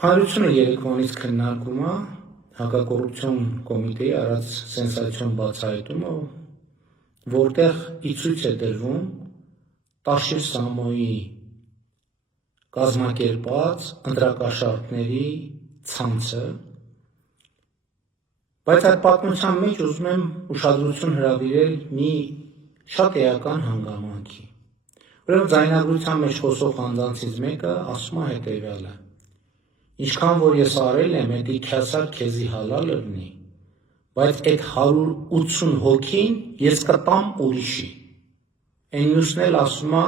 Հանրությունը երեկվանից քննարկում է հակակոռուպցիոն կոմիտեի արած սենսացիոն բացահայտումը, որտեղ ի ցույց է դրվում Տաշիր Սամոյի կազմակերպած ընտրակաշառքների ցանցը, բայց այդ պատմության մեջ ուզում եմ ուշադրություն հրավիրել մի շատ էական հանգամանքի։ Ուրեմն ձայնագրության մեջ խոսող անձանցից մեկը ասում է հետևյալը. ինչքան որ ես արել եմ, էդի քյասար քեզի հալալ լինի, բայց այդ 180 հոգին ես կտամ ուրիշի։ Այն մյուսն էլ ասում է,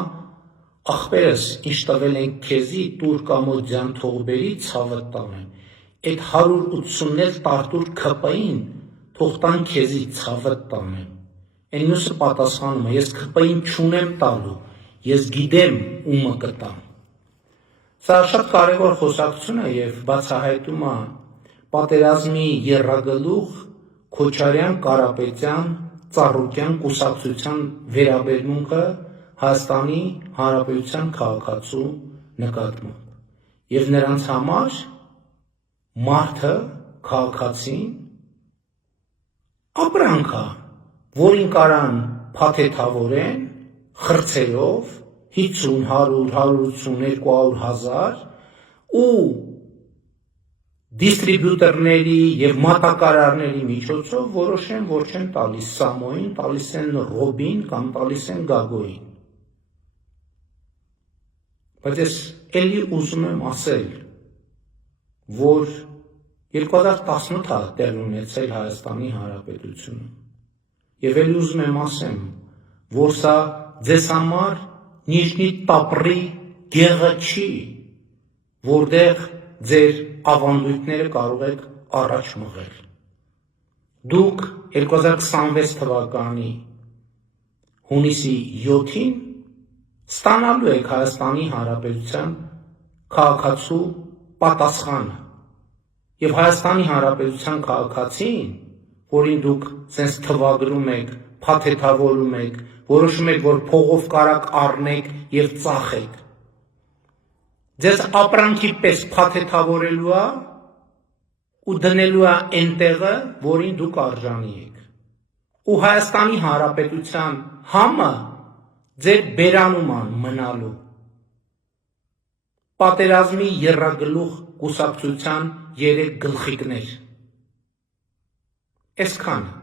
ախպերս, ինչ տվել ենք քեզի, տուր կամոց ձյան թողբերի, ցավը տանեմ։ Այդ 180-ն էլ տարտուր քպային, թող տան քեզի, ցավը տանեմ։ Այն մյուսը պատասխանում է, ես քպային չունեմ տալու, ես գիտեմ ումը կտամ։ Սա շատ կարևոր խոսակցություն է և բացահայտում է պատերազմի եռագլուխ Քոչարյան, Կարապետյան, Ծառուկյան կուսակցության վերաբերմունքը Հայաստանի Հանրապետության քաղաքացու նկատմամբ։ Եվ նրանց համար մարդը, քաղաքացին ապրանք է, որին կարան փաթեթավորեն խրձերով 50, 100, 180, 200 հազար ու դիստրիբյուտորների և մատակարարների միջոցով որոշեն, որ չեն տալիս Սամոյին, տալիս են Ռոբին կամ տալիս են Գագոյին։ Բայց ես էլի ուզում եմ ասել, որ 2018 է տեղ ունեցել Հայաստանի Հանրապետությունում և էլի ուզում եմ ասեմ, որ սա ձեզ համար Նիժնի Տապրի գեղը չի, որտեղ ձեր ավանդույթները կարող եք առաջ մղել։ Դուք 2026 թվականի հունիսի 7-ին ստանալու եք Հայաստանի Հանրապետության քաղաքացու պատասխանը և Հայաստանի Հանրապետության քաղաքացին, որին դուք սենց թվագրում եք, փաթեթավորում եք, որոշում եք, որ փողով կարաք առնեք և ծախեք, ձեզ ապրանքի պես փաթեթավորելու է ու դնելու է այն տեղը, որին դուք արժանի եք։ Ու Հայաստանի Հանրապետության համը ձեր բերանում է մնալու։ Պատերազմի եռագլուխ կուսակցության 3 գլխիկներ։ Այսքանը։